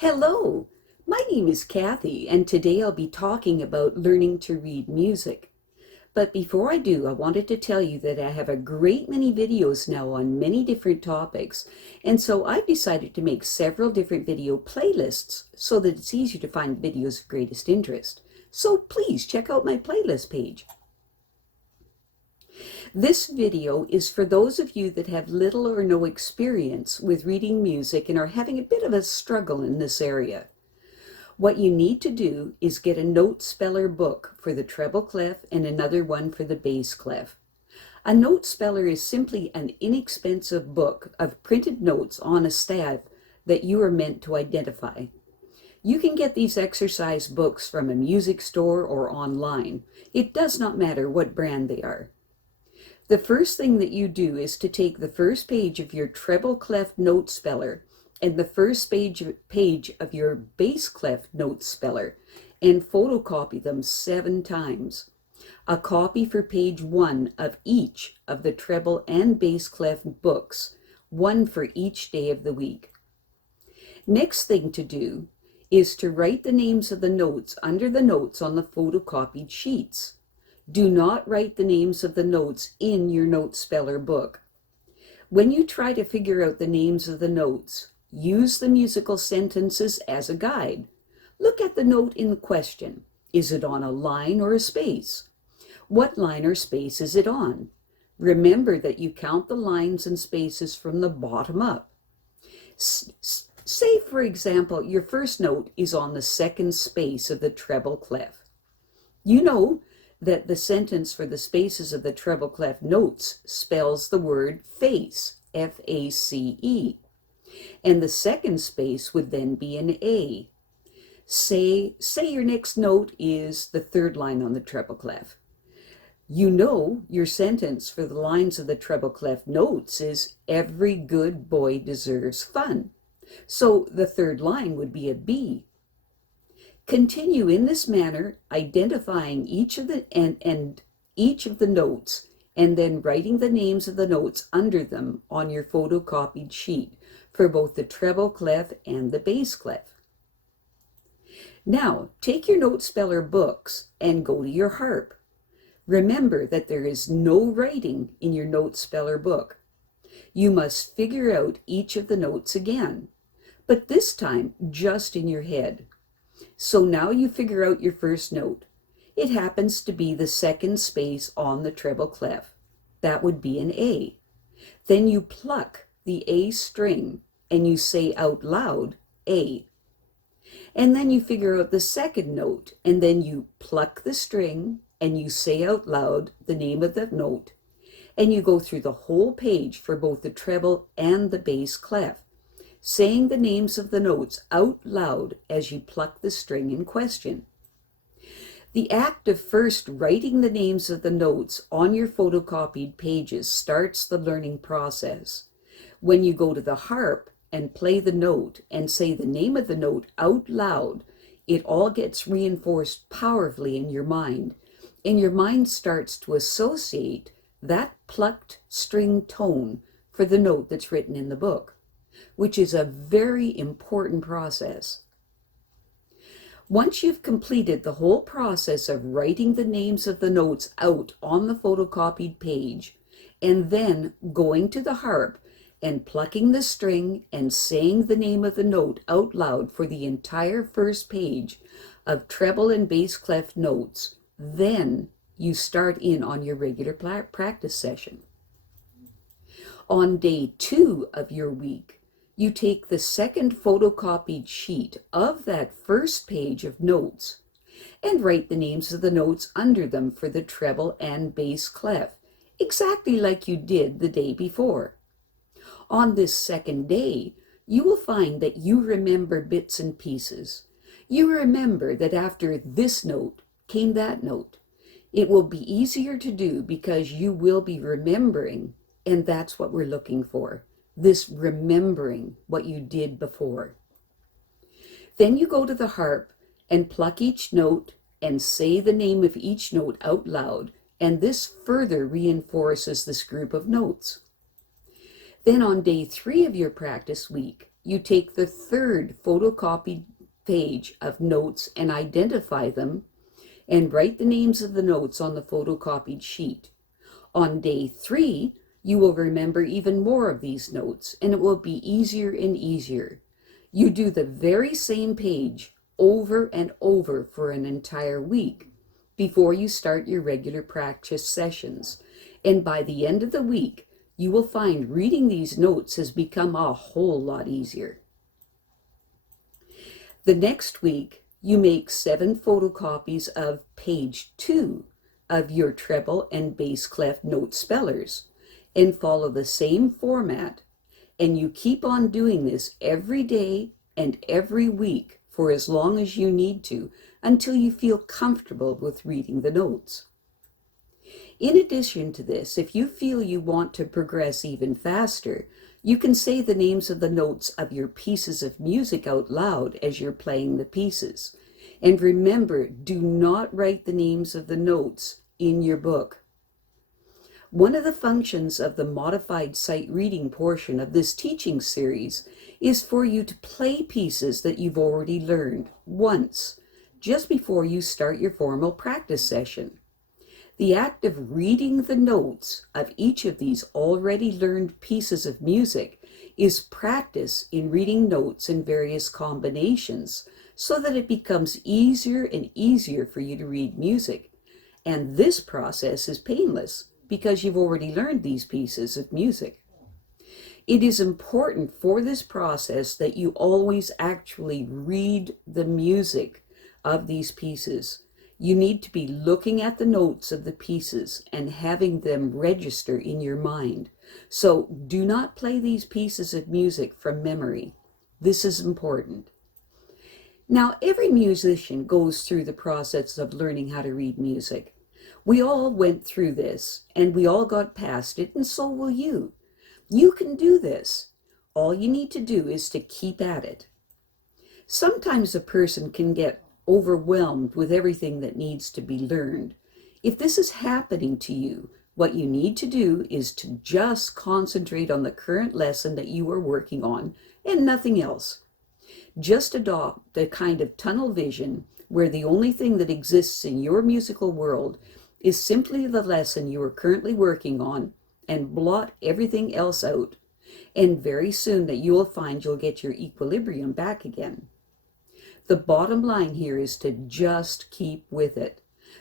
Hello, my name is Kathy, and today I'll be talking about learning to read music. But before I do, I wanted to tell you that I have a great many videos now on many different topics, and so I've decided to make several different video playlists so that it's easier to find videos of greatest interest. So please check out my playlist page. This video is for those of you that have little or no experience with reading music and are having a bit of a struggle in this area. What you need to do is get a note speller book for the treble clef and another one for the bass clef. A note speller is simply an inexpensive book of printed notes on a staff that you are meant to identify. You can get these exercise books from a music store or online. It does not matter what brand they are. The first thing that you do is to take the first page of your treble clef note speller and the first page of your bass clef note speller and photocopy them 7 times. A copy for page 1 of each of the treble and bass clef books, one for each day of the week. Next thing to do is to write the names of the notes under the notes on the photocopied sheets. Do not write the names of the notes in your note speller book. When you try to figure out the names of the notes, use the musical sentences as a guide. Look at the note in question. Is it on a line or a space? What line or space is it on? Remember that you count the lines and spaces from the bottom up. Say, for example, your first note is on the second space of the treble clef. You know that the sentence for the spaces of the treble clef notes spells the word face, F-A-C-E. And the second space would then be an A. Say your next note is the third line on the treble clef. You know your sentence for the lines of the treble clef notes is every good boy deserves fun. So the third line would be a B. Continue in this manner, identifying each of the notes and then writing the names of the notes under them on your photocopied sheet for both the treble clef and the bass clef. Now, take your note speller books and go to your harp. Remember that there is no writing in your note speller book. You must figure out each of the notes again, but this time just in your head. So now you figure out your first note. It happens to be the second space on the treble clef. That would be an A. Then you pluck the A string and you say out loud, A. And then you figure out the second note and then you pluck the string and you say out loud the name of the note. And you go through the whole page for both the treble and the bass clef, saying the names of the notes out loud as you pluck the string in question. The act of first writing the names of the notes on your photocopied pages starts the learning process. When you go to the harp and play the note and say the name of the note out loud, it all gets reinforced powerfully in your mind, and your mind starts to associate that plucked string tone for the note that's written in the book, which is a very important process. Once you've completed the whole process of writing the names of the notes out on the photocopied page, and then going to the harp and plucking the string and saying the name of the note out loud for the entire first page of treble and bass clef notes, then you start in on your regular practice session. On day 2 of your week, you take the second photocopied sheet of that first page of notes and write the names of the notes under them for the treble and bass clef, exactly like you did the day before. On this second day, you will find that you remember bits and pieces. You remember that after this note came that note. It will be easier to do because you will be remembering, and that's what we're looking for. This remembering what you did before. Then you go to the harp and pluck each note and say the name of each note out loud, and this further reinforces this group of notes. Then on day 3 of your practice week, you take the third photocopied page of notes and identify them and write the names of the notes on the photocopied sheet. On day 3, you will remember even more of these notes, and it will be easier and easier. You do the very same page over and over for an entire week before you start your regular practice sessions. And by the end of the week, you will find reading these notes has become a whole lot easier. The next week, you make 7 photocopies of page 2 of your treble and bass clef note spellers and follow the same format, and you keep on doing this every day and every week for as long as you need to until you feel comfortable with reading the notes. In addition to this, if you feel you want to progress even faster, you can say the names of the notes of your pieces of music out loud as you're playing the pieces. And remember, do not write the names of the notes in your book. One of the functions of the modified sight reading portion of this teaching series is for you to play pieces that you've already learned once, just before you start your formal practice session. The act of reading the notes of each of these already learned pieces of music is practice in reading notes in various combinations so that it becomes easier and easier for you to read music. And this process is painless because you've already learned these pieces of music. It is important for this process that you always actually read the music of these pieces. You need to be looking at the notes of the pieces and having them register in your mind. So do not play these pieces of music from memory. This is important. Now, every musician goes through the process of learning how to read music. We all went through this, and we all got past it, and so will you. You can do this. All you need to do is to keep at it. Sometimes a person can get overwhelmed with everything that needs to be learned. If this is happening to you, what you need to do is to just concentrate on the current lesson that you are working on and nothing else. Just adopt the kind of tunnel vision where the only thing that exists in your musical world is simply the lesson you are currently working on, and blot everything else out. And very soon that you will find you'll get your equilibrium back again. The bottom line here is to just keep with it.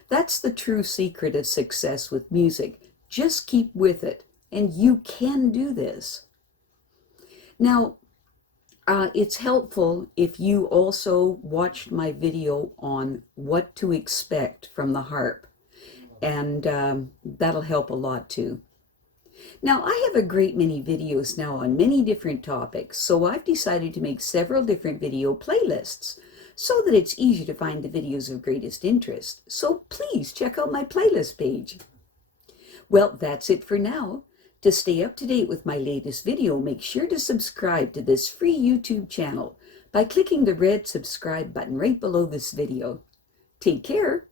That's the true secret of success with music. Just keep with it, and you can do this. Now, it's helpful if you also watched my video on what to expect from the harp, and that'll help a lot too. Now, I have a great many videos now on many different topics, so I've decided to make several different video playlists so that it's easy to find the videos of greatest interest. So please check out my playlist page. Well, that's it for now. To stay up to date with my latest video, make sure to subscribe to this free YouTube channel by clicking the red subscribe button right below this video. Take care.